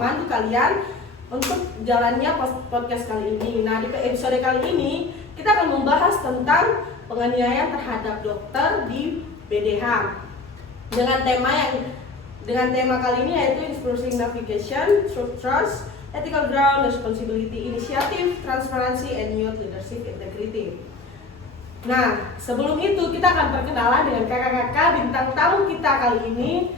memandu kalian untuk jalannya podcast kali ini. Nah, di episode kali ini kita akan membahas tentang penganiayaan terhadap dokter di BDH dengan tema kali ini yaitu Inspiratory Navigation, Truth Trust, Ethical Ground, Responsibility Initiative, Transparency, and Youth Leadership Integrity. Nah, sebelum itu kita akan perkenalan dengan kakak-kakak bintang tamu kita kali ini,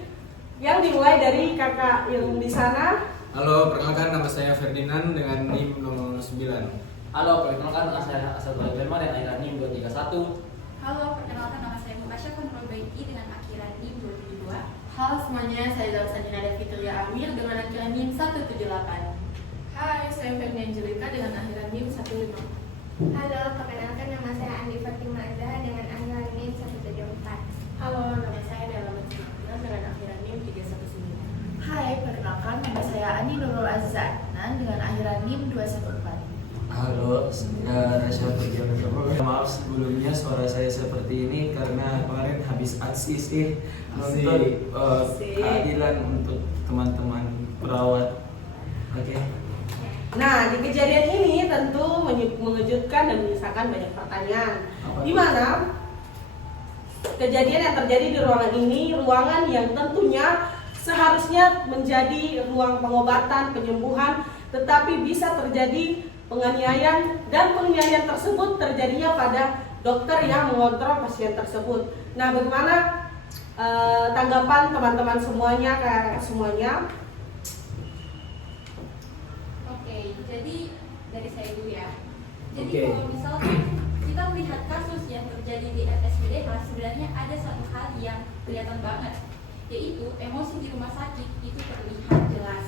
yang dimulai dari kakak yang di sana. Halo, perkenalkan nama saya Ferdinand dengan NIM nomor 9. Halo, perkenalkan nama saya Asal Sulaiman dengan akhiran NIM 231. Halo, perkenalkan nama saya Mukasya Kontrol Baiki dengan akhiran NIM 272. Halo semuanya, saya Darussanina Fitria Amir dengan akhiran NIM 178. Hai, saya Febri Angelika dengan akhiran NIM 15. Halo, perkenalkan nama saya Andi Fatimah Azhar dengan akhiran NIM 174. Halo, nama saya Della Matsina dengan akhiran NIM 319. Hai, perkenalkan nama saya Andi Nurul Azhar dengan akhiran NIM 214. Halo, saya Rasya Pergianatomo. Maaf sebelumnya suara saya seperti ini karena kemarin habis ASI sih untuk keadilan untuk teman-teman perawat. Oke. Nah, di kejadian ini tentu mengejutkan dan menyisakan banyak pertanyaan. Di mana kejadian yang terjadi di ruangan ini, ruangan yang tentunya seharusnya menjadi ruang pengobatan, penyembuhan, tetapi bisa terjadi penganiayaan, dan penganiayaan tersebut terjadinya pada dokter yang mengontrol pasien tersebut. Nah, bagaimana tanggapan teman-teman semuanya, kakak semuanya? Jadi dari saya dulu ya. Jadi Oke. kalau misalkan kita melihat kasus yang terjadi di RSPDH, sebenarnya ada satu hal yang kelihatan banget, yaitu emosi di rumah sakit itu terlihat jelas.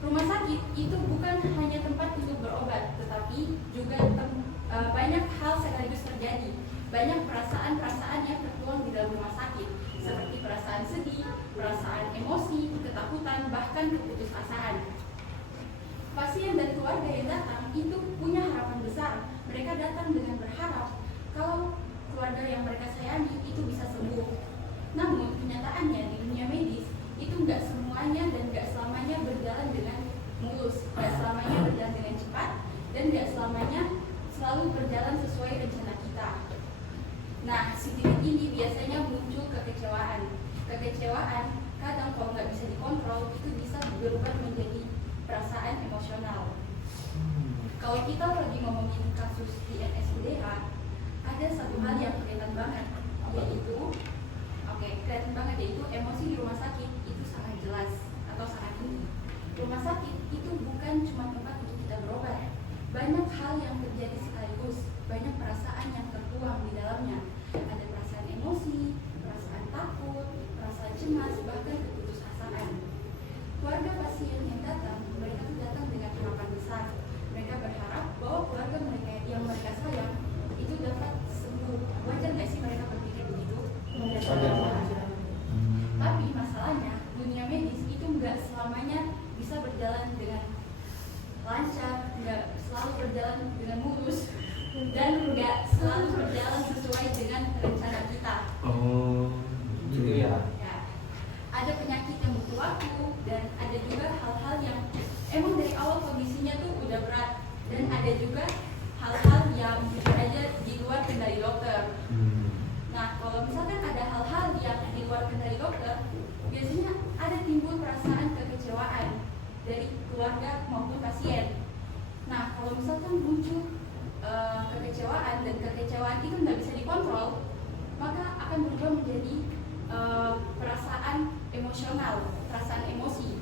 Rumah sakit itu bukan hanya tempat untuk berobat, tetapi juga banyak hal sekaligus terjadi. Banyak perasaan-perasaan yang tertuang di dalam rumah sakit, seperti perasaan sedih, perasaan emosi, ketakutan, bahkan keputusasaan. Pasien dan keluarga yang datang itu punya harapan besar. Mereka datang dengan berharap kalau keluarga yang mereka sayangi itu bisa sembuh. Namun kenyataannya di dunia medis itu nggak semuanya dan nggak selamanya berjalan dengan mulus, nggak selamanya berjalan dengan cepat, dan nggak selamanya selalu berjalan sesuai rencana kita. Nah, sedikit ini biasanya muncul kekecewaan. Kekecewaan kadang kalau nggak bisa dikontrol itu bisa berubah menjadi perasaan emosional. Kalau kita lagi ngomongin kasus di RSUDH, ada satu hal yang kelihatan banget, yaitu emosi di rumah sakit itu sangat jelas atau sangat tinggi. Rumah sakit itu bukan cuma tempat untuk kita berobat. Banyak hal yang terjadi sekaligus, banyak perasaan yang tertuang di dalamnya. Ada perasaan emosi, perasaan takut, perasaan cemas, bahkan keputusasaan. Keluarga pasien yang datang, mereka tuh datang dengan harapan besar. Mereka berharap bahwa keluarga mereka yang mereka sayang itu dapat sembuh. Wajar nggak sih mereka berpikir begitu? Tapi masalahnya dunia medis itu nggak selamanya bisa berjalan dengan lancar, nggak selalu berjalan dengan mulus, dan nggak selalu berjalan sesuai dengan rencana kita. Oh, gitu ya. Ada penyakit yang butuh waktu, dan ada juga hal-hal yang emang dari awal kondisinya tuh udah berat, dan ada juga hal-hal yang jujur aja di luar kendali dokter. Nah, kalau misalkan ada hal-hal yang di luar kendali dokter, biasanya ada timbul perasaan kekecewaan dari keluarga maupun pasien. Nah, kalau misalkan muncul kekecewaan dan kekecewaan itu nggak bisa dikontrol, maka akan berubah menjadi perasaan emosional, perasaan emosi.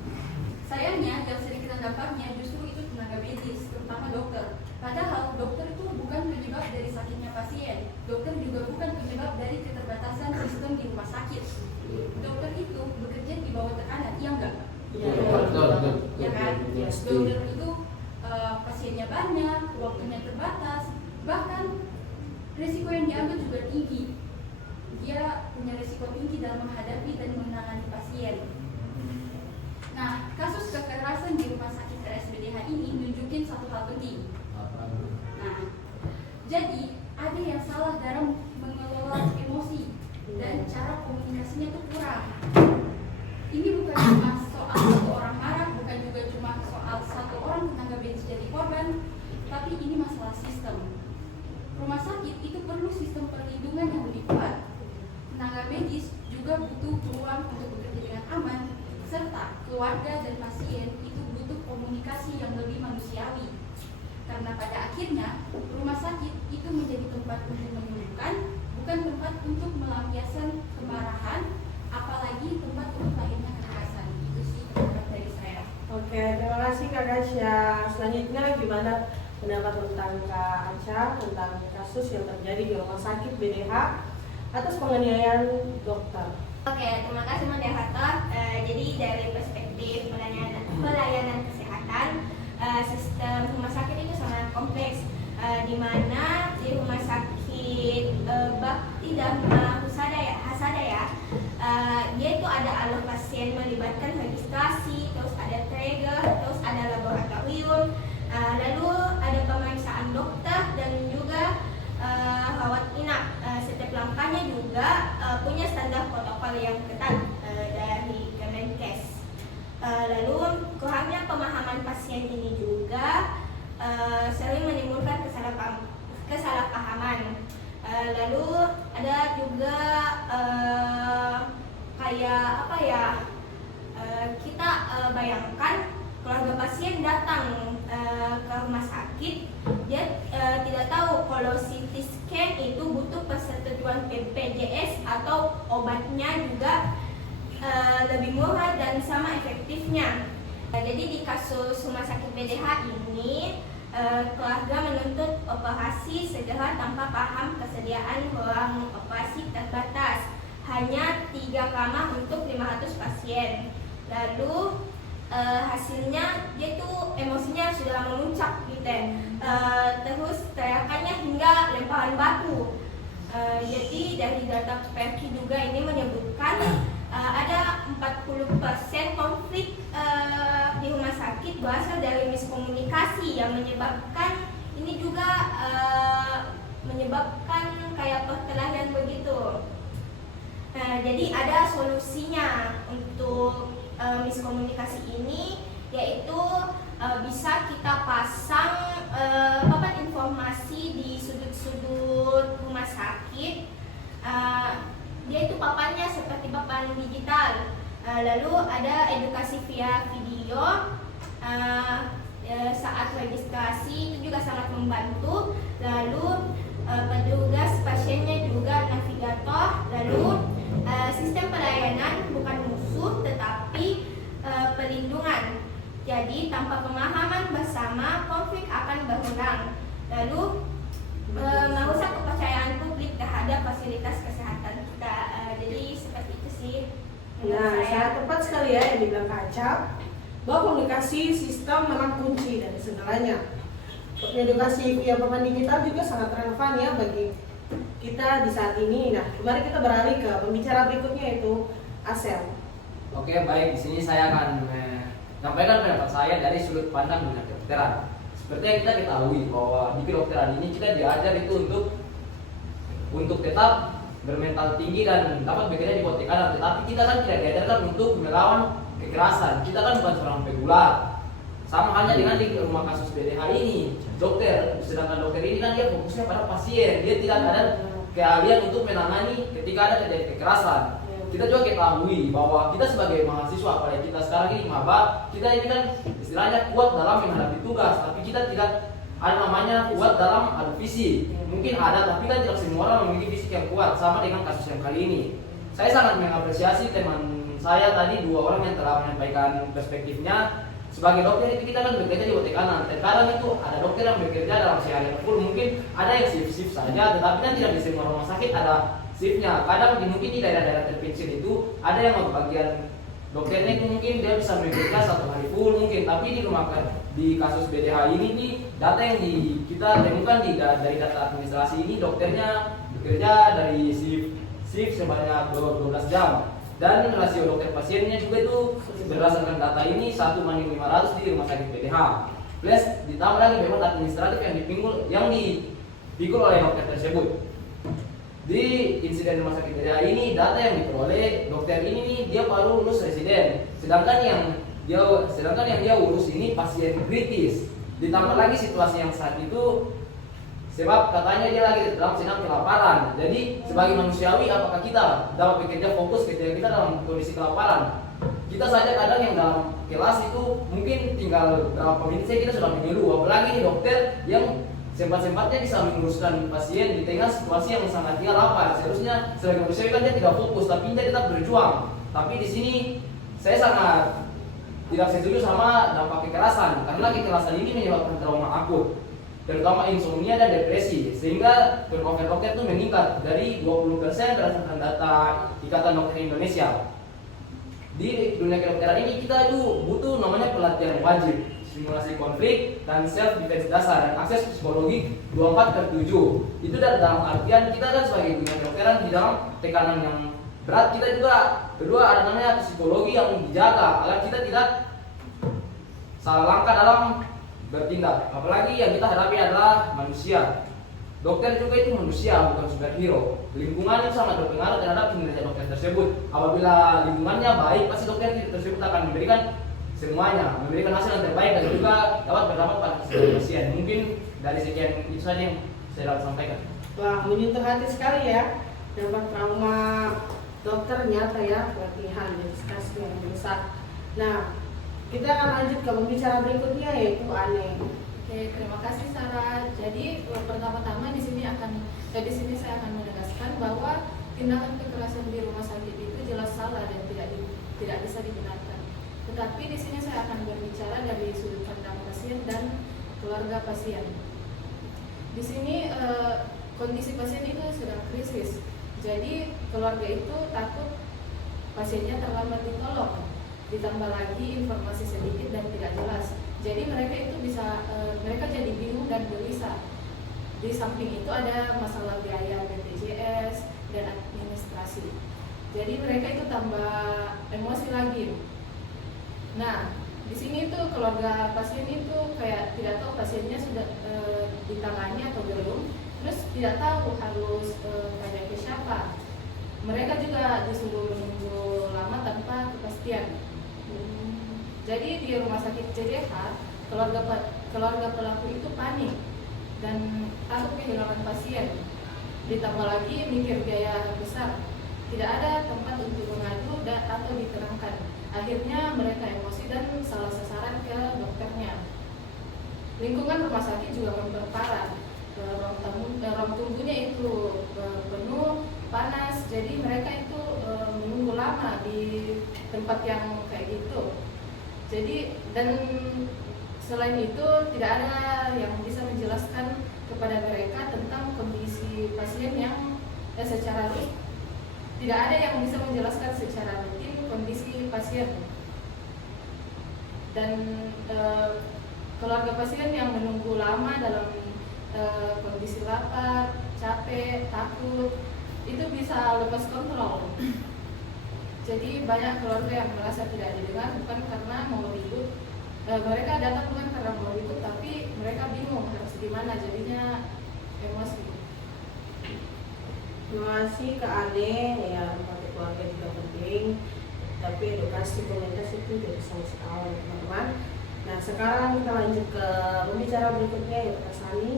Sayangnya yang sering kena dampaknya justru itu tenaga medis, terutama dokter. Padahal dokter itu bukan penyebab dari sakitnya pasien. Dokter juga bukan penyebab dari keterbatasan sistem di rumah sakit. Dokter itu bekerja di bawah tekanan, iya enggak? Betul. Ya kan? Dokter itu pasiennya banyak, waktunya terbatas, bahkan risiko yang diambil juga tinggi. Dia punya risiko tinggi dalam menghadapi dan menangani pasien. Nah, kasus kekerasan di rumah sakit RSBDH ini nunjukin satu hal penting. Nah, jadi ada yang salah dalam mengelola emosi dan cara komunikasinya tuh kurang. Ini bukan cuma soal satu orang marah, bukan juga rumah sakit itu perlu sistem perlindungan yang lebih kuat. Tenaga medis juga butuh ruang untuk bekerja dengan aman, serta keluarga dan pasien itu butuh komunikasi yang lebih manusiawi. Karena pada akhirnya, rumah sakit itu menjadi tempat untuk menyembuhkan, bukan tempat untuk melampiaskan kemarahan, apalagi tempat untuk lahirnya kekerasan. Itu sih pendapat dari saya. Oke, terima kasih Kak Gasya. Selanjutnya gimana pendapat tentang Kak Aca tentang kasus yang terjadi di rumah sakit BDH atas penganiayaan dokter? Oke, terima kasih moderator. Jadi dari perspektif pelayanan kesehatan, sistem rumah sakit itu sangat kompleks, di mana di rumah sakit Bakti Dharma Husada ya, dia itu ada alur pasien melibatkan registrasi, terus ada trigger, terus ada laboratorium, lalu ada pemeriksaan dokter dan juga rawat inap. Setiap langkahnya juga punya standar protokol yang ketat dari Kemenkes. Lalu kurangnya pemahaman pasien ini juga sering menimbulkan kesalahpahaman. Lalu ada juga kita bayangkan keluarga pasien datang ke rumah sakit, dia tidak tahu kalau CT scan itu butuh persetujuan BPJS atau obatnya juga lebih murah dan sama efektifnya. Jadi di kasus rumah sakit BDH ini, keluarga menuntut operasi segera tanpa paham kesediaan ruang operasi terbatas, hanya 3 kamar untuk 500 pasien. Lalu hasilnya dia tuh emosinya sudah memuncak gitu, terus teriakannya hingga lemparan batu. Jadi dari data Perki juga ini menyebutkan ada 40% konflik di rumah sakit berasal dari miskomunikasi yang menyebabkan ini juga menyebabkan kayak perkelahian begitu. Jadi ada solusinya untuk miskomunikasi ini, yaitu bisa kita pasang papan informasi di sudut-sudut rumah sakit. Dia itu papannya seperti papan digital. Lalu ada edukasi via video saat registrasi, itu juga sangat membantu. Lalu petugas pasiennya juga navigator. Lalu sistem pelayanan bukan musuh tetapi pelindungan. Jadi tanpa pemahaman bersama, konflik akan berulang. Lalu merusak kepercayaan publik terhadap fasilitas kesehatan kita. Jadi seperti itu sih. Nah, saya tepat sekali ya yang dibilang Kak Aca, bahwa komunikasi sistem memang kunci dari segalanya. Edukasi via papan digital juga sangat relevan ya bagi kita di saat ini. Nah, kemarin kita beralih ke pembicara berikutnya, yaitu Asel. Oke, baik. Di sini saya akan sampaikan pendapat saya dari sudut pandang dunia kedokteran. Seperti yang kita ketahui bahwa di kedokteran ini kita diajar itu untuk tetap bermental tinggi dan dapat bekerja di kota kanan. Tetapi kita kan tidak diajarkan untuk melawan kekerasan. Kita kan bukan seorang pegulat. Sama halnya dengan di rumah kasus BDH ini, dokter, sedangkan dokter ini kan dia fokusnya pada pasien, dia tidak ada keahlian untuk menangani ketika ada terjadi kekerasan. Kita juga ketahui bahwa kita sebagai mahasiswa, apalagi kita sekarang ini maba, kita ini kan istilahnya kuat dalam menghadapi tugas, tapi kita tidak ada namanya kuat dalam adu fisik. Mungkin ada, tapi kan tidak semua orang memiliki fisik yang kuat, sama dengan kasus yang kali ini. Saya sangat mengapresiasi teman saya tadi, 2 orang yang telah menyampaikan perspektifnya. Sebagai dokter itu kita kan bekerja di kota kanan. Terkadang itu ada dokter yang bekerja dalam seharian full, mungkin ada yang shift saja, tetapi kan tidak di semua rumah sakit ada shiftnya. Kadang mungkin di daerah-daerah terpencil itu ada yang bagian dokternya itu mungkin dia bisa bekerja 1 hari full mungkin, tapi di kasus BDH ini nih, data yang kita temukan dari data administrasi ini, dokternya bekerja dari shift sebanyak 12 jam. Dan rasio dokter pasiennya juga itu berdasarkan data ini 1/500 di rumah sakit BDH. Plus ditambah lagi beban administratif yang dipikul oleh dokter tersebut. Di insiden rumah sakit BDH ini, data yang diperoleh dokter ini nih, dia baru lulus residen. Sedangkan yang dia urus ini pasien kritis. Ditambah lagi situasi yang saat itu Sebab katanya dia lagi dalam sedang kelaparan. Jadi sebagai manusiawi apakah kita dapat bekerja fokus ketika kita dalam kondisi kelaparan? Kita saja kadang yang dalam kelas itu mungkin tinggal berapa menit saja kita sudah mengeluh. Apalagi nih dokter yang sempat-sempatnya bisa meluruskan pasien di tengah situasi yang sangat dia lapar. Seharusnya sebagai manusiawi kan dia tidak fokus, tapi dia tetap berjuang. Tapi di sini saya sangat tidak setuju sama dampak kekerasan, karena kekerasan ini menyebabkan trauma akut, terutama insomnia dan depresi, sehingga turnover dokter itu meningkat dari 20% berdasarkan data Ikatan Dokter Indonesia. Di dunia kedokteran ini kita itu butuh namanya pelatihan wajib, simulasi konflik, dan self defense dasar, dan akses psikologi 24/7. Itu dalam artian kita kan sebagai dunia kedokteran di dalam tekanan yang berat, kita juga kedua ada namanya psikologi yang dijaga agar kita tidak salah langkah dalam bertindak. Apalagi yang kita hadapi adalah manusia. Dokter juga itu manusia, bukan superhero. Lingkungan itu sangat berpengaruh terhadap kinerja dokter tersebut. Apabila lingkungannya baik, pasti dokter tersebut akan memberikan semuanya, memberikan hasil yang terbaik dan juga dapat berdampak pada pasien. Mungkin dari sekian itu saja yang saya dapat sampaikan. Wah, menyentuh hati sekali ya. Dampak trauma dokter nyata ya, pelatihan diskusi yang besar. Nah, kita akan lanjut ke pembicara berikutnya yaitu Ane. Oke, terima kasih Sarah. Jadi pertama-tama di sini saya akan menegaskan bahwa tindakan kekerasan di rumah sakit itu jelas salah dan tidak bisa dibenarkan. Tetapi di sini saya akan berbicara dari sudut pandang pasien dan keluarga pasien. Di sini kondisi pasien itu sedang krisis. Jadi keluarga itu takut pasiennya terlambat ditolong. Ditambah lagi informasi sedikit dan tidak jelas. Jadi mereka itu mereka jadi bingung dan gelisah. Di samping itu ada masalah biaya BPJS dan administrasi. Jadi mereka itu tambah emosi lagi. Nah, di sini itu keluarga pasien itu kayak tidak tahu pasiennya sudah ditangani atau belum, terus tidak tahu harus tanya ke siapa. Mereka juga disuruh menunggu lama tanpa kepastian. Jadi di rumah sakit CDH, keluarga pelaku itu panik dan takut kehilangan pasien. Ditambah lagi mikir biaya besar, tidak ada tempat untuk mengadu atau diterangkan. Akhirnya mereka emosi dan salah sasaran ke dokternya. Lingkungan rumah sakit juga memperparah. Ruang tunggunya itu penuh, panas, jadi mereka itu menunggu lama di tempat yang kayak gitu. Jadi dan selain itu tidak ada yang bisa menjelaskan kepada mereka tentang kondisi pasien yang secara rutin. Tidak ada yang bisa menjelaskan secara rutin kondisi pasien. Dan keluarga pasien yang menunggu lama dalam kondisi lapar, capek, takut, itu bisa lepas kontrol. Jadi banyak keluarga yang merasa tidak didengar bukan karena mau ribut. Mereka datang bukan karena mau ribut, tapi mereka bingung harus gimana, jadinya emosi. Terima kasih ke Ane ya, empati keluarga juga penting. Tapi edukasi komunitas itu jadi solusi awal teman-teman. Nah sekarang kita lanjut ke pembicara berikutnya yaitu Kak Sani.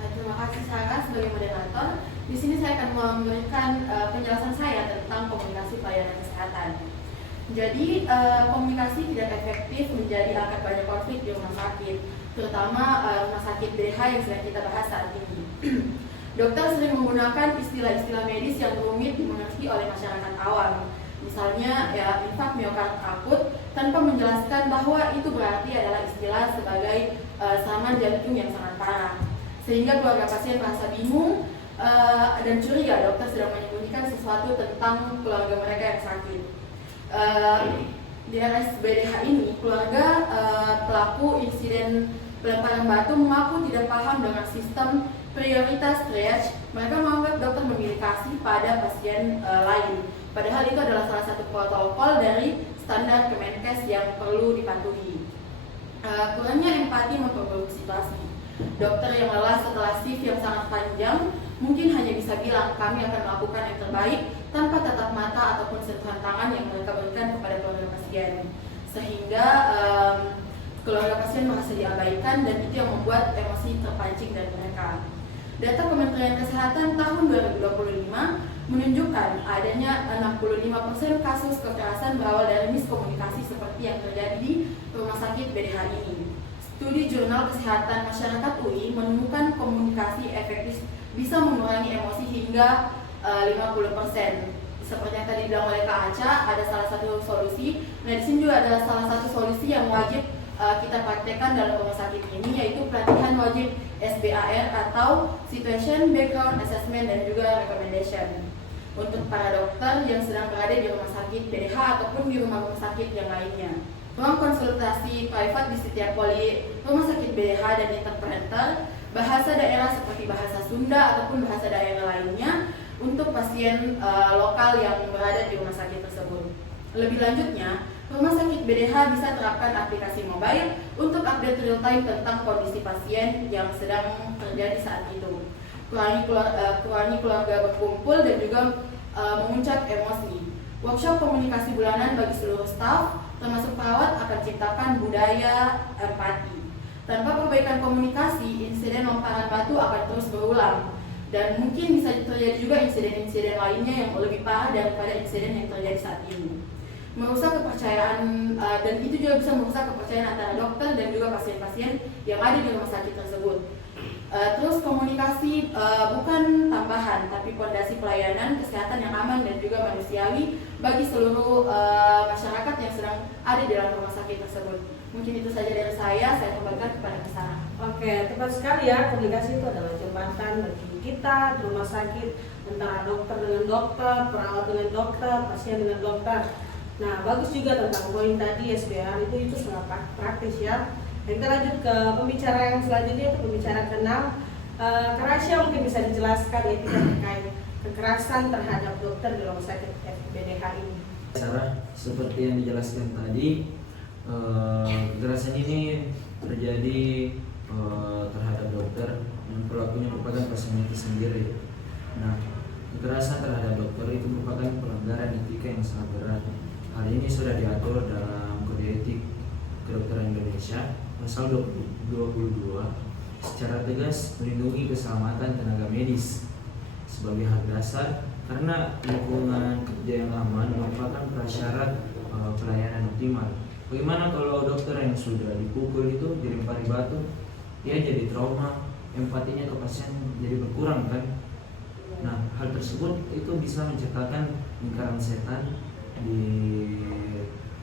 Terima kasih Sarah sebagai moderator. Di sini saya akan memberikan penjelasan saya tentang komunikasi pelayanan kesehatan. Jadi komunikasi tidak efektif menjadi akar banyak konflik di rumah sakit, terutama rumah sakit BH yang sedang kita bahas saat ini. Dokter sering menggunakan istilah-istilah medis yang rumit dimengerti oleh masyarakat awam. Misalnya ya infak miokard akut tanpa menjelaskan bahwa itu berarti adalah istilah sebagai serangan jantung yang sangat parah. Sehingga keluarga pasien merasa bingung dan curiga dokter sedang menyembunyikan sesuatu tentang keluarga mereka yang sakit. Di RSBDH ini, keluarga pelaku insiden pelemparan batu mengaku tidak paham dengan sistem prioritas triage. Mereka menganggap dokter memilih kasih pada pasien lain. Padahal itu adalah salah satu protokol dari standar Kemenkes yang perlu dipatuhi. Kurangnya empati memperburuk situasi. Dokter yang lelah setelah shift yang sangat panjang mungkin hanya bisa bilang kami akan melakukan yang terbaik tanpa tatap mata ataupun sentuhan tangan yang mereka berikan kepada keluarga pasien, sehingga keluarga pasien merasa diabaikan dan itu yang membuat emosi terpancing dari mereka. Data Kementerian Kesehatan tahun 2025 menunjukkan adanya 65% kasus kekerasan berawal dari miskomunikasi seperti yang terjadi di Rumah Sakit BDH ini. Studi Jurnal Kesehatan Masyarakat UI menemukan komunikasi efektif bisa mengurangi emosi hingga 50%. Seperti yang tadi dibilang oleh Kak Aca, ada salah satu solusi. Nah, di sini juga adalah salah satu solusi yang wajib kita praktekkan dalam rumah sakit ini, yaitu pelatihan wajib SBAR atau Situation Background Assessment dan juga Recommendation untuk para dokter yang sedang berada di rumah sakit BDH ataupun di rumah sakit yang lainnya. Ruang konsultasi privat di setiap rumah sakit BDH dan interpreter bahasa daerah seperti bahasa Sunda ataupun bahasa daerah lainnya untuk pasien lokal yang berada di rumah sakit tersebut. Lebih lanjutnya, rumah sakit BDH bisa terapkan aplikasi mobile untuk update real time tentang kondisi pasien yang sedang terjadi saat itu. Kurangi keluarga berkumpul dan juga memuncak emosi. Workshop komunikasi bulanan bagi seluruh staf, termasuk perawat, akan ciptakan budaya empati. Tanpa perbaikan komunikasi, insiden lemparan batu akan terus berulang. Dan mungkin bisa terjadi juga insiden-insiden lainnya yang lebih parah daripada insiden yang terjadi saat ini. Merusak kepercayaan, dan itu juga bisa merusak kepercayaan antara dokter dan juga pasien-pasien yang ada di rumah sakit tersebut. Terus komunikasi bukan tambahan, tapi fondasi pelayanan kesehatan yang aman dan juga manusiawi bagi seluruh masyarakat yang sedang ada di dalam rumah sakit tersebut. Mungkin itu saja dari saya kembalikan kepada Sarah. Oke, tepat sekali ya. Komunikasi itu adalah jembatan bagi kita di rumah sakit, antara dokter dengan dokter, perawat dengan dokter, pasien dengan dokter. Nah, bagus juga tentang poin tadi SBR itu sangat praktis ya. Kita lanjut ke pembicara yang selanjutnya, itu pembicara ke-6. Kak Rasya mungkin bisa dijelaskan etika terkait kekerasan terhadap dokter di rumah sakit BDH ini. Sarah, seperti yang dijelaskan tadi, kekerasan ini terjadi terhadap dokter yang pelakunya merupakan pasien itu sendiri. Nah, kekerasan terhadap dokter itu merupakan pelanggaran etika yang sangat berat. Hal ini sudah diatur dalam Kode Etik Kedokteran Indonesia pasal 22 secara tegas melindungi keselamatan tenaga medis sebagai hak dasar karena lingkungan kerja yang aman merupakan prasyarat pelayanan optimal. Bagaimana kalau dokter yang sudah dipukul itu dilempari batu, dia jadi trauma, empatinya ke pasien jadi berkurang kan? Nah, hal tersebut itu bisa menciptakan lingkaran setan di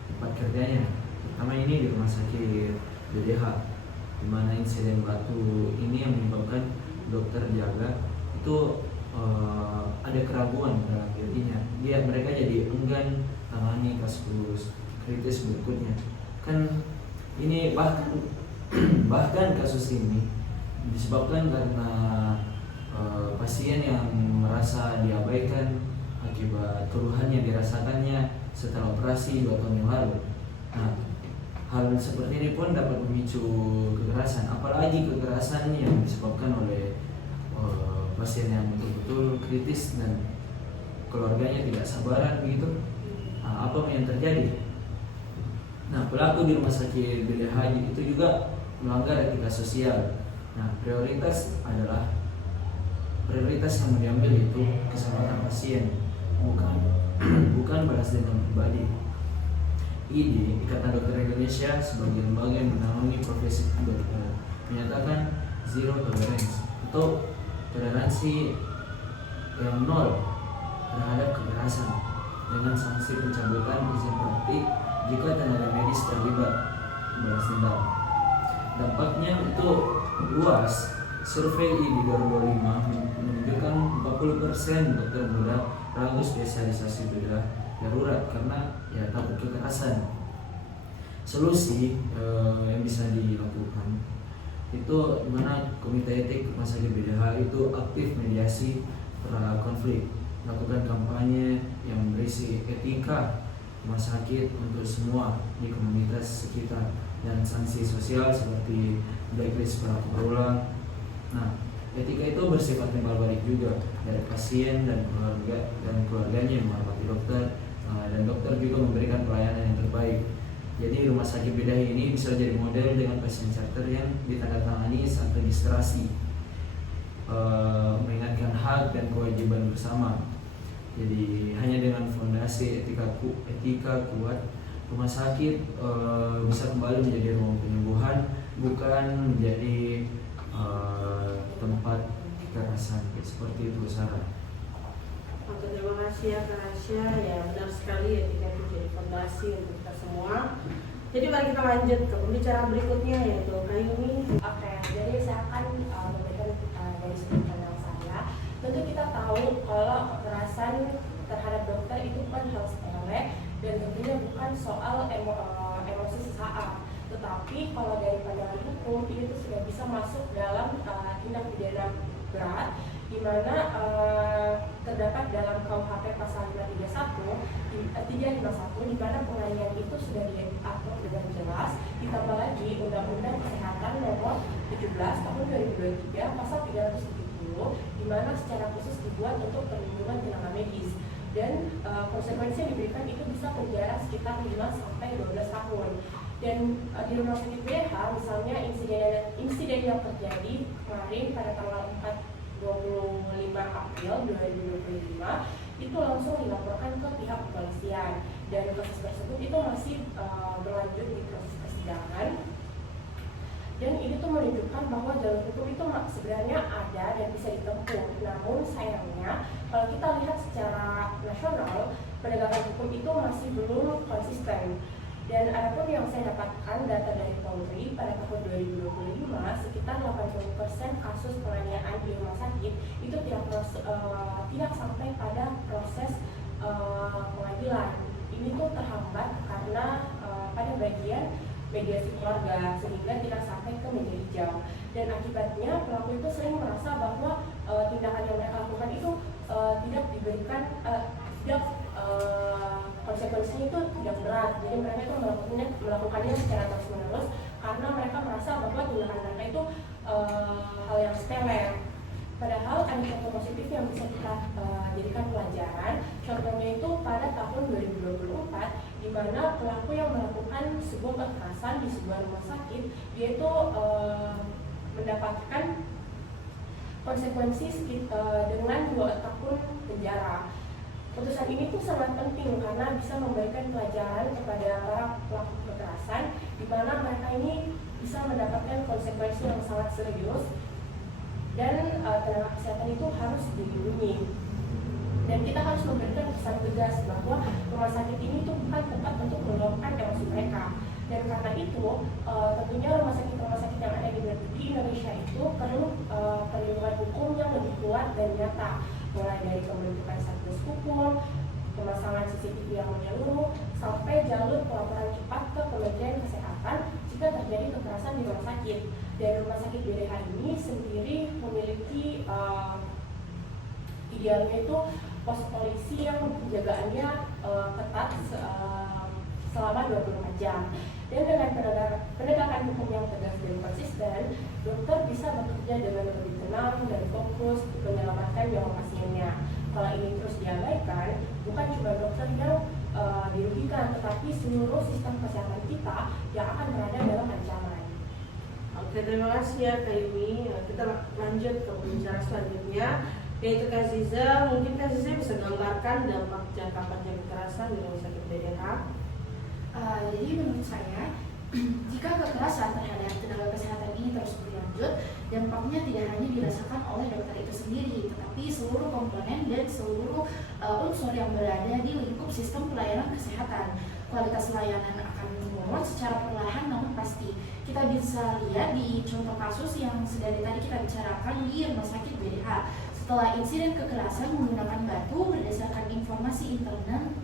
tempat kerjanya, terutama ini di rumah sakit BDH, di mana insiden batu ini yang menyebabkan dokter jaga itu ada keraguan dalam dirinya. Mereka jadi enggan tangani kasus kritis berikutnya. Kan ini bahkan kasus ini disebabkan karena pasien yang merasa diabaikan akibat keluhan yang dirasakannya setelah operasi 2 tahun yang lalu. Nah, hal seperti ini pun dapat memicu kekerasan, apalagi kekerasan yang disebabkan oleh pasien yang betul-betul kritis dan keluarganya tidak sabaran begitu. Nah, apa yang terjadi? Nah, pelaku di rumah sakit BDH itu juga melanggar etika sosial. Nah, prioritas yang diambil itu keselamatan pasien, bukan balas dendam pribadi. IDI, Ikatan Dokter Indonesia, sebagai lembaga yang menaungi profesi dokter, menyatakan zero tolerance atau toleransi yang nol terhadap kekerasan dengan sanksi pencabutan izin praktik jika tenaga medis terlibat balas dendam. Dampaknya itu luas. Survei IDI 2025 menunjukkan 40% dokter muda ragu spesialisasi bedah darurat karena takut kekerasan. Solusi yang bisa dilakukan itu dimana Komite Etik Rumah Sakit BDH itu aktif mediasi konflik, melakukan kampanye yang berisi etika rumah sakit untuk semua di komunitas sekitar, dan sanksi sosial seperti blacklist pelaku berulang. Nah, etika itu bersifat timbal balik juga dari pasien dan keluarganya yang menghormati dokter, dan dokter juga memberikan pelayanan yang terbaik. Jadi rumah sakit BDH ini bisa jadi model dengan pasien charter yang ditandatangani saat registrasi. kewajiban bersama. Jadi hanya dengan fondasi etika kuat, rumah sakit bisa kembali menjadi ruang penyembuhan, bukan menjadi tempat kekerasan. Seperti itu Sarah. Oke, terima kasih ya Kak Rasya. Ya benar sekali, etika itu jadi fondasi untuk kita semua. Jadi mari kita lanjut ke pembicaraan berikutnya, yaitu Kak Yumi. Oke, jadi saya akan memberikan dari sudut pandang saya. Tentu kita tahu kalau kekerasan terhadap dokter itu bukan hal sepele dan tentunya bukan soal emosi sesaat. Tetapi kalau dari pandangan hukum itu sudah bisa masuk dalam tindak pidana berat, di mana terdapat dalam KUHP pasal 351 di mana penganiayaan itu sudah diatur dengan jelas. Ditambah lagi Undang-Undang Kesehatan Nomor 17 Tahun 2023 pasal 370 di mana secara khusus dibuat untuk perlindungan tenaga medis, dan konsekuensi yang diberikan itu bisa penjara sekitar 5 sampai 12 tahun. Dan di rumah sakit BH misalnya insiden yang terjadi kemarin pada tanggal 25 April 2025 itu langsung dilaporkan ke pihak kepolisian, dan kasus tersebut itu masih berlanjut di proses persidangan. Dan ini tuh menunjukkan bahwa jalur hukum itu sebenarnya ada dan bisa ditempuh. Namun sayangnya kalau kita lihat secara nasional, penegakan hukum itu masih belum konsisten. Dan adapun yang saya dapatkan data dari Polri pada tahun 2025, sekitar 80% kasus penganiayaan di rumah sakit itu tidak sampai pada proses pengadilan. Ini tuh terhambat karena pada bagian mediasi keluarga, sehingga tidak sampai ke meja hijau. Dan akibatnya pelaku itu sering merasa bahwa tindakan yang mereka lakukan itu tidak diberikan konsekuensinya itu tidak berat. Jadi mereka itu melakukannya secara terus-menerus karena mereka merasa bahwa tindakan mereka itu hal yang sepele. Padahal ada contoh positif yang bisa kita jadikan pelajaran. Contohnya itu pada tahun 2024, di mana pelaku yang melakukan sebuah kekerasan di sebuah rumah sakit, dia itu mendapatkan konsekuensi dengan 2 tahun penjara. Putusan ini tuh sangat penting karena bisa memberikan pelajaran kepada para pelaku kekerasan, di mana mereka ini bisa mendapatkan konsekuensi yang sangat serius, dan tenaga kesehatan itu harus dilindungi. Dan kita harus memberikan pesan tegas bahwa rumah sakit ini tuh bukan tempat untuk meluapkan emosi mereka. Dan karena itu tentunya rumah sakit yang ada di Indonesia itu perlu perlindungan hukum yang lebih kuat dan nyata, mulai dari pembentukan satgas hukum, pemasangan CCTV yang menyeluruh, sampai jalur pelaporan cepat ke Kementerian Kesehatan jika terjadi kekerasan di rumah sakit. Dan rumah sakit BDH ini sendiri memiliki idealnya itu pos polisi yang penjagaannya ketat selama 24 jam. Dan dengan penegakan hukum yang tegas dan konsisten, dokter bisa bekerja dengan lebih tenang dan fokus menyelamatkan nyawa pasiennya. Kalau ini terus diabaikan, bukan cuma dokter yang dirugikan, tetapi seluruh sistem kesehatan kita yang akan berada dalam ancaman. Oke, terima kasih ya Kak Yumi. Kita lanjut ke pembicara selanjutnya, yaitu Kak Ziza. Mungkin Kak Ziza bisa gambarkan dampak jangka panjang kekerasan di rumah sakit BDH. Jadi menurut saya, jika kekerasan terhadap tenaga kesehatan ini terus berlanjut, dampaknya tidak hanya dirasakan oleh dokter itu sendiri, tetapi seluruh komponen dan seluruh unsur yang berada di lingkup sistem pelayanan kesehatan. Kualitas layanan akan menurun secara perlahan namun pasti. Kita bisa lihat di contoh kasus yang sedari tadi kita bicarakan di rumah sakit BDH. Setelah insiden kekerasan menggunakan batu, berdasarkan informasi internal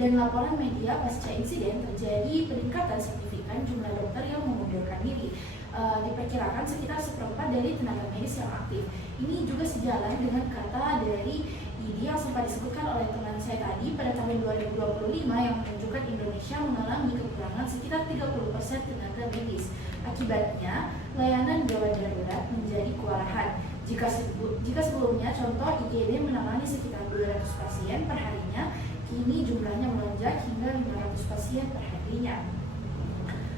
dan laporan media pasca insiden, terjadi peningkatan signifikan jumlah dokter yang mengundurkan diri. Diperkirakan sekitar 1/4 dari tenaga medis yang aktif. Ini juga sejalan dengan kata dari IDI yang sempat disebutkan oleh teman saya tadi pada tahun 2025 yang menunjukkan Indonesia mengalami kekurangan sekitar 30% tenaga medis. Akibatnya, layanan gawat darurat menjadi kewalahan. Jika sebelumnya contoh IGD menangani sekitar 200 pasien per harinya, kini jumlahnya melonjak hingga 500 pasien per harinya.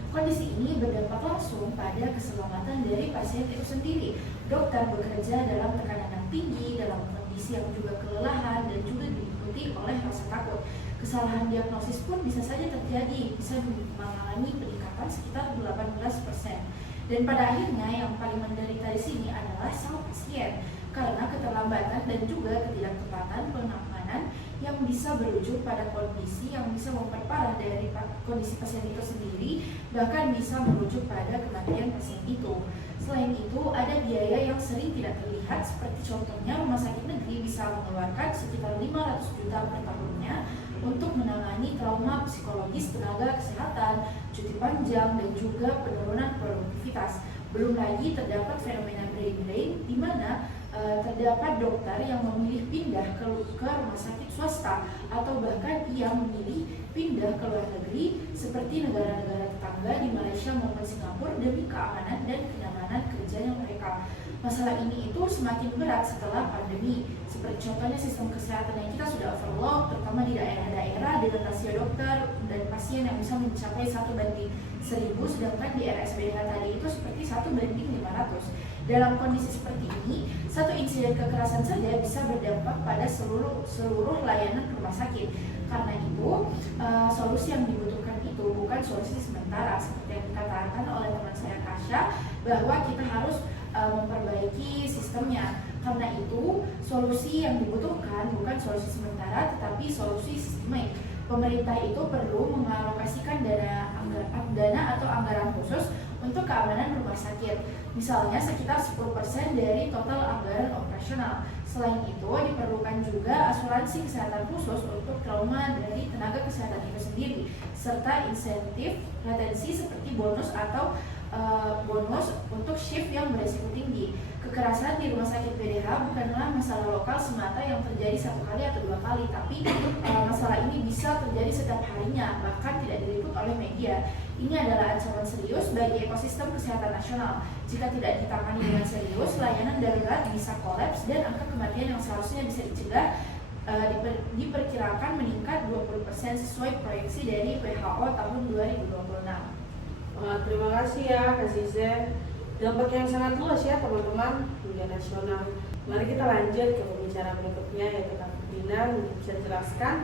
Kondisi ini berdampak langsung pada keselamatan dari pasien itu sendiri. Dokter bekerja dalam tekanan yang tinggi dalam kondisi yang juga kelelahan dan juga diikuti oleh rasa takut. Kesalahan diagnosis pun bisa saja terjadi, bisa mengalami peningkatan sekitar 18%. Dan pada akhirnya yang paling menderita di sini adalah sang pasien karena keterlambatan dan juga ketidaktepatan penanganan yang bisa berujung pada kondisi yang bisa memperparah dari kondisi pasien itu sendiri, bahkan bisa merujuk pada kematian pasien itu. Selain itu, ada biaya yang sering tidak terlihat, seperti contohnya rumah sakit negeri bisa mengeluarkan sekitar 500 juta per tahunnya untuk menangani trauma psikologis tenaga kesehatan, cuti panjang, dan juga penurunan produktivitas. Belum lagi terdapat fenomena brain drain, di mana terdapat dokter yang memilih pindah ke rumah sakit swasta atau bahkan ia memilih pindah ke luar negeri seperti negara-negara tetangga di Malaysia maupun Singapura demi keamanan dan kenyamanan kerjanya mereka. Masalah ini itu semakin berat setelah pandemi, seperti contohnya sistem kesehatan yang kita sudah overload, terutama di daerah-daerah dengan rasio dokter dan pasien yang bisa mencapai 1:1000, sedangkan di RSPDH tadi itu seperti 1:500. Dalam kondisi seperti ini, satu insiden kekerasan saja bisa berdampak pada seluruh layanan rumah sakit. Karena itu, solusi yang dibutuhkan itu bukan solusi sementara, seperti yang dikatakan oleh teman saya Kasya, bahwa kita harus memperbaiki sistemnya. Karena itu, solusi yang dibutuhkan bukan solusi sementara, tetapi solusi sistemik. Pemerintah itu perlu mengalokasikan dana atau anggaran khusus untuk keamanan rumah sakit, misalnya sekitar 10% dari total anggaran operasional. Selain itu, diperlukan juga asuransi kesehatan khusus untuk trauma dari tenaga kesehatan itu sendiri, serta insentif retensi seperti bonus atau bonus untuk shift yang beresiko tinggi. Kekerasan di rumah sakit PDH bukanlah masalah lokal semata yang terjadi 1 kali atau 2 kali, tapi masalah ini bisa terjadi setiap harinya, bahkan tidak diliput oleh media. Ini adalah ancaman serius bagi ekosistem kesehatan nasional. Jika tidak ditangani dengan serius, layanan darurat bisa kolaps dan angka kematian yang seharusnya bisa dicegah diperkirakan meningkat 20% sesuai proyeksi dari WHO tahun 2026. Terima kasih ya Kak Zize. Dampak yang sangat luas ya teman-teman hingga nasional. Mari kita lanjut ke pembicara berikutnya, yaitu Kak Ferdinand untuk bisa jelaskan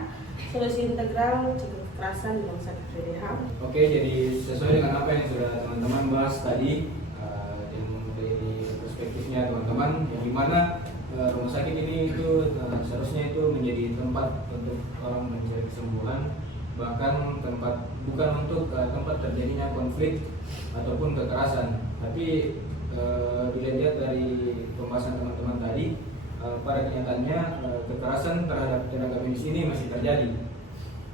solusi integral cegah kekerasan di rumah sakit PDH. Oke, jadi sesuai dengan apa yang sudah teman-teman bahas tadi, dan dari perspektifnya teman-teman, yang dimana rumah sakit ini itu seharusnya itu menjadi tempat untuk orang mencari kesembuhan, bahkan bukan untuk tempat terjadinya konflik ataupun kekerasan. Tapi dilihat dari pembahasan teman-teman tadi, pada kenyataannya kekerasan terhadap tenaga medis ini masih terjadi.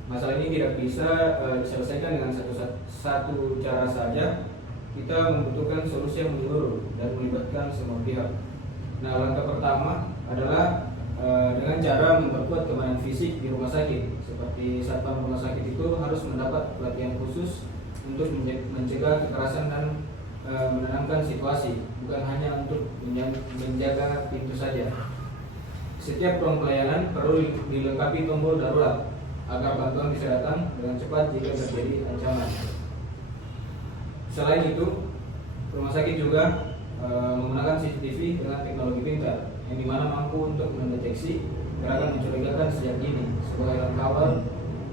Masalah ini tidak bisa diselesaikan dengan satu cara saja. Kita membutuhkan solusi yang menyeluruh dan melibatkan semua pihak. Nah, langkah pertama adalah dengan cara memperkuat keamanan fisik di rumah sakit. Seperti satpam rumah sakit itu harus mendapat pelatihan khusus untuk mencegah kekerasan dan menenangkan situasi, bukan hanya untuk menjaga pintu saja. Setiap ruang pelayanan perlu dilengkapi tombol darurat agar bantuan bisa datang dengan cepat jika terjadi ancaman. Selain itu, rumah sakit juga menggunakan CCTV dengan teknologi pintar, yang dimana mampu untuk mendeteksi gerakan mencurigakan sejak dini. Sebagai langkah awal,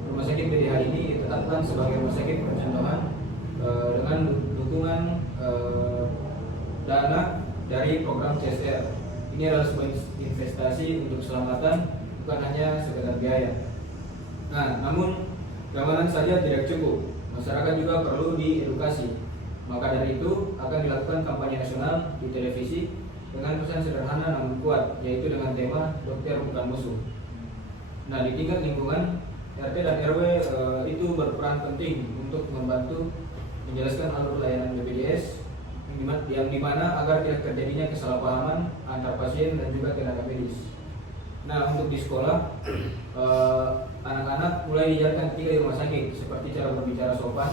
rumah sakit PDH ini ditetapkan sebagai rumah sakit percontohan dengan dukungan dana dari program CSR. Ini adalah sebuah investasi untuk keselamatan, bukan hanya sekedar biaya. Nah, namun keamanan saja tidak cukup. Masyarakat juga perlu diedukasi. Maka dari itu akan dilakukan kampanye nasional di televisi dengan pesan sederhana namun kuat, yaitu dengan tema dokter bukan musuh. Nah, di tingkat lingkungan, RT dan RW itu berperan penting untuk membantu menjelaskan alur layanan BPJS yang dimana agar tidak terjadinya kesalahpahaman antar pasien dan juga tenaga medis. Nah, untuk di sekolah, anak-anak mulai diajarkan etika di rumah sakit, seperti cara berbicara sopan,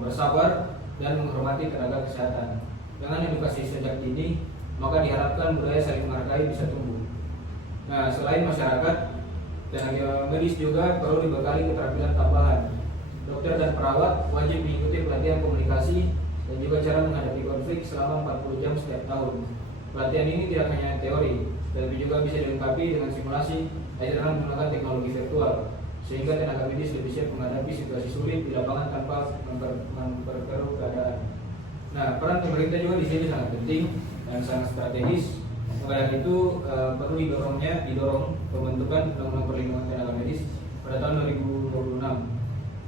bersabar, dan menghormati tenaga kesehatan. Dengan edukasi sejak dini, maka diharapkan budaya saling menghargai bisa tumbuh. Nah, selain masyarakat, tenaga medis juga perlu dibekali keterampilan tambahan. Dokter dan perawat wajib mengikuti pelatihan komunikasi dan juga cara menghadapi konflik selama 40 jam setiap tahun. Pelatihan ini tidak hanya teori, tapi juga bisa dilengkapi dengan simulasi dengan menggunakan teknologi virtual, sehingga tenaga medis lebih siap menghadapi situasi sulit di lapangan tanpa memperkeruh keadaan. Nah, peran pemerintah juga di sini sangat penting dan sangat strategis. Maka dari itu perlu didorong pembentukan Undang-Undang Perlindungan Tenaga Medis pada tahun 2026.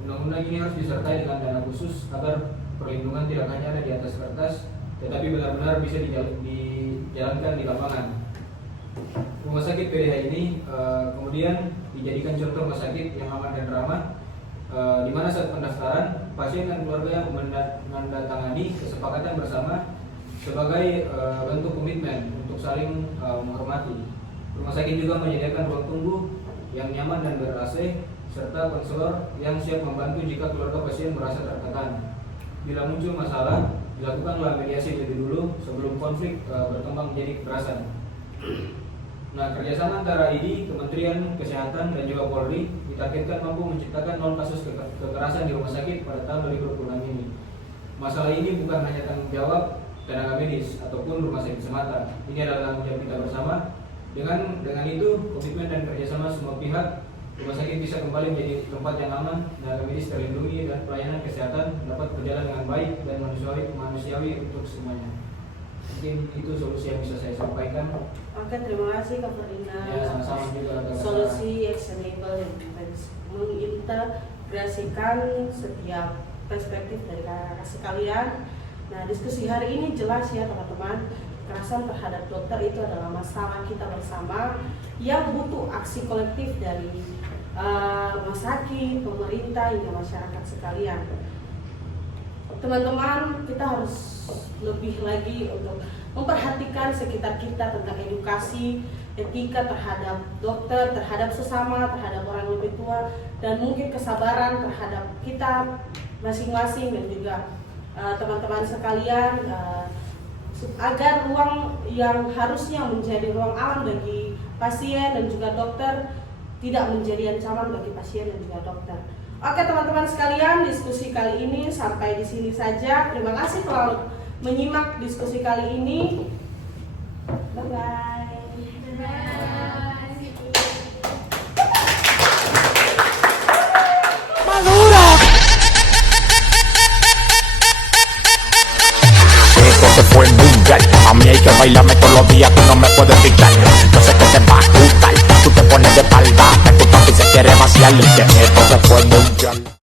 Undang-undang ini harus disertai dengan dana khusus agar perlindungan tidak hanya ada di atas kertas, tetapi benar-benar bisa dijalankan di lapangan. Rumah sakit PDH ini kemudian dijadikan contoh rumah sakit yang aman dan ramah, di mana saat pendaftaran pasien dan keluarga menandatangani kesepakatan bersama sebagai bentuk komitmen untuk saling menghormati. Rumah sakit juga menyediakan ruang tunggu yang nyaman dan ber-AC serta konselor yang siap membantu jika keluarga pasien merasa tertekan. Bila muncul masalah, dilakukanlah mediasi lebih dulu sebelum konflik berkembang menjadi kekerasan. Nah, kerjasama antara ID, Kementerian Kesehatan dan juga Polri ditargetkan mampu menciptakan 0 kasus kekerasan di rumah sakit pada tahun 2026 ini. Masalah ini bukan hanya tanggung jawab tenaga medis ataupun rumah sakit semata. Ini adalah tanggung jawab kita bersama. Dengan itu, komitmen dan kerjasama semua pihak, rumah sakit bisa kembali menjadi tempat yang aman, tenaga medis terlindungi, dan pelayanan kesehatan dapat berjalan dengan baik dan manusiawi untuk semuanya. Mungkin itu solusi yang bisa saya sampaikan. Oke, terima kasih Kak Ferdinand. Ya, sama-sama juga. Solusi actionable yang mengintegrasikan setiap perspektif dari kakak sekalian. Nah, diskusi hari ini jelas ya teman-teman, kekerasan terhadap dokter itu adalah masalah kita bersama yang butuh aksi kolektif dari rumah sakit, pemerintah, hingga masyarakat sekalian. Teman-teman, kita harus lebih lagi untuk memperhatikan sekitar kita tentang edukasi, etika terhadap dokter, terhadap sesama, terhadap orang lebih tua, dan mungkin kesabaran terhadap kita masing-masing dan juga teman-teman sekalian, agar ruang yang harusnya menjadi ruang aman bagi pasien dan juga dokter tidak menjadi ancaman bagi pasien dan juga dokter. Oke teman-teman sekalian, diskusi kali ini sampai di sini saja. Terima kasih telah menyimak diskusi kali ini. Bye-bye. Esto se fue mundial. A mí hay que bailarme todos los días, tú no me puedes quitar. Yo sé que te va a gustar. Tú te pones de espalda, que tu papi se quiere vaciar y que esto se fue mundial.